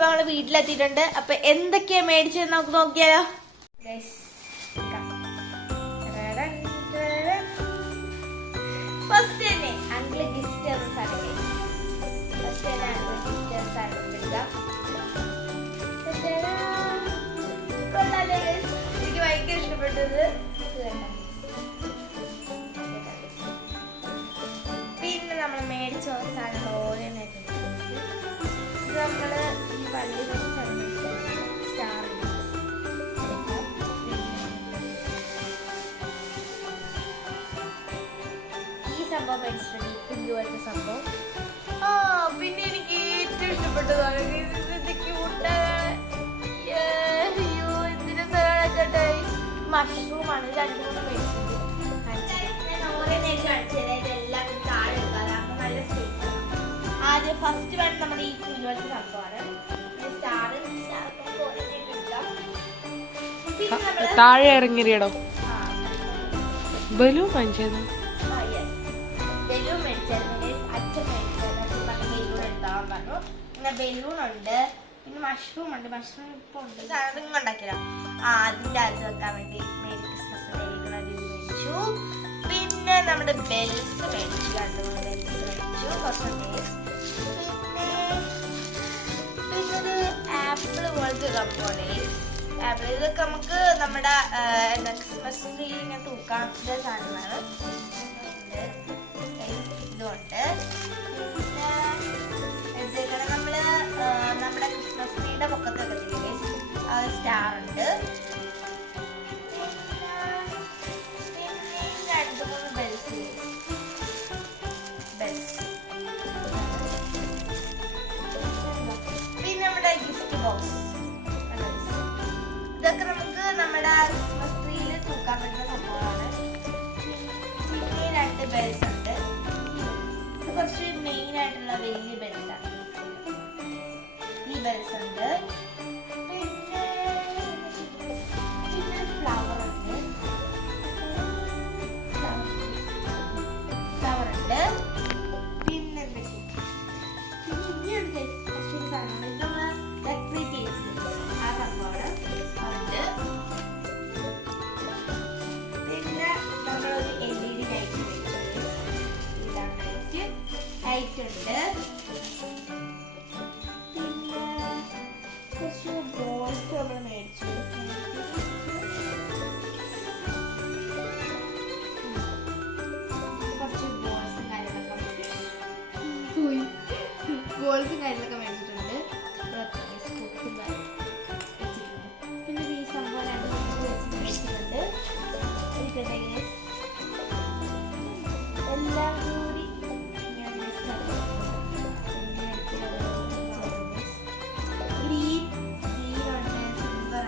ഇപ്പൊ നമ്മള് വീട്ടിലെത്തിയിട്ടുണ്ട്. അപ്പൊ എന്തൊക്കെയാ മേടിച്ചത് നമുക്ക് നോക്കിയാലോ. ഫസ്റ്റ് തന്നെ അങ്കിള് ഗിഫ്റ്റ് എനിക്ക് ഭയങ്കര ഇഷ്ടപ്പെട്ടത്. പിന്നെ നമ്മൾ മേടിച്ച സാധനം ഓരോന്ന് നമ്മള് ഈ പള്ളി സ്റ്റാർ ഈ സംഭവം മേടിച്ചിട്ടുണ്ട്. കുഞ്ഞു പോലത്തെ സംഭവം. പിന്നെ എനിക്ക് ഏറ്റവും ഇഷ്ടപ്പെട്ടതാണ് മഷ്റൂമാണ്. 2-3 മേടിച്ചത്. ഇതെല്ലാം താഴെ എടുക്കാതെ അപ്പൊ നല്ല സ്പേസ്. ആദ്യം ഫസ്റ്റ് വേണം നമ്മുടെ ഈ കുഞ്ഞുപോലത്തെ സംഭവമാണ്. താഴെ ഇറങ്ങിയടോ ബലൂൺ വാങ്ങിച്ചത്. ബലൂൺ മേടിച്ചായിരുന്നു. അച്ഛൻ മേടിച്ചായിരുന്നു. എടുത്താൻ പറഞ്ഞു. പിന്നെ ബലൂൺ ഉണ്ട്, പിന്നെ മഷ്റൂം ഉണ്ട്. മഷ്റൂം ഇപ്പൊ ഉണ്ട്. സാധനം ഉണ്ടാക്കില്ല. അതിന്റെ അകത്ത് വെക്കാൻ വേണ്ടി ക്രിസ്മസ് മേടിച്ചു. പിന്നെ നമ്മുടെ ബെൽസ് മേടിച്ചു. 2-3 ബെൽസ് മേടിച്ചു. കുറച്ച് പിന്നെ ആപ്പിൾ പോലത്തെ സംഭവമാണ്. ആപ്പിൾ ഇതൊക്കെ നമുക്ക് നമ്മുടെ എന്താ ക്രിസ്മസ് ട്രീ ഇങ്ങനെ തൂക്കാത്ത സാധനമാണ്. ഇതുണ്ട്. പിന്നെ നമ്മള് നമ്മുടെ ക്രിസ്മസ് ട്രീയുടെ പൊക്കത്തൊക്കെ സ്റ്റാർ ഉണ്ട്. പിന്നെ 2-3 ബെൽസ്. പിന്നെ നമ്മുടെ ഗിഫ്റ്റ് ബോക്സ്. ഇതൊക്കെ നമുക്ക് നമ്മുടെ ക്രിസ്മസ് ട്രീയിൽ തൂക്കാൻ പറ്റുന്ന സംഭവമാണ്. പിന്നെ 2 ബെൽസ് ഉണ്ട്. ഇത് കുറച്ച് മെയിൻ ആയിട്ടുള്ള വലിയ ബെൽസാണ്. ഈ ബെൽസ് ഉണ്ട്. പിന്നെ ഫ്ലവർ ഉണ്ട്. പിന്നെ നമ്മളൊരു LED ലൈറ്റ് വെച്ചത്. ഇതാണ് ലൈറ്റ് ഉണ്ട്. പിന്നെ കുറച്ച് ബോൾസ് നമ്മൾ മേടിച്ചു. ബോൾസും കാര്യങ്ങളൊക്കെ മേടിച്ചിട്ടുണ്ട്. പിന്നെ ഈ സംഭവം 2-3 മേടിച്ചിട്ടുണ്ട്. എല്ലാം കൂടി ഗ്രീൻ ഉണ്ട്, സിൽവർ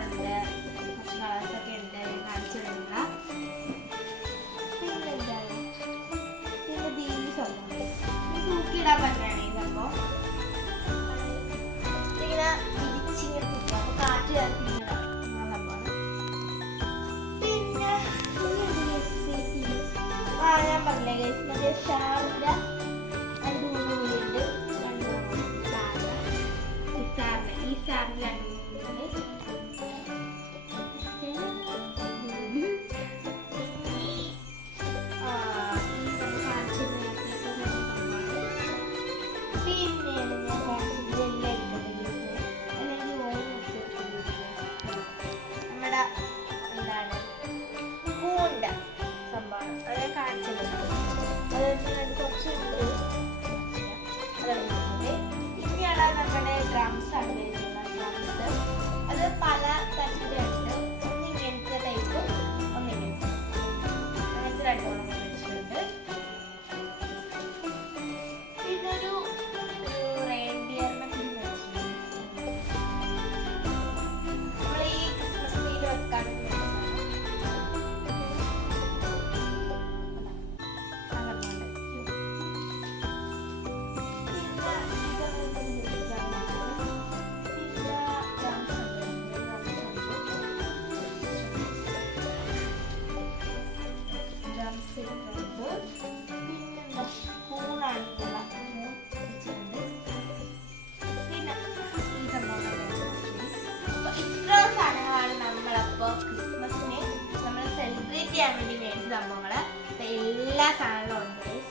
ചെയ്യാൻ വേണ്ടി മേടിച്ച സംഭവങ്ങള് അപ്പൊ എല്ലാ സാധനങ്ങളും ഉണ്ട് guys.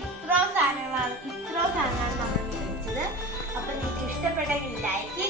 ഇത്രയും സാധനങ്ങളാണ് നമ്മൾ മേടിച്ചത്. അപ്പൊ നിങ്ങൾക്ക് ഇഷ്ടപ്പെട്ടെങ്കിൽ ലൈക്ക്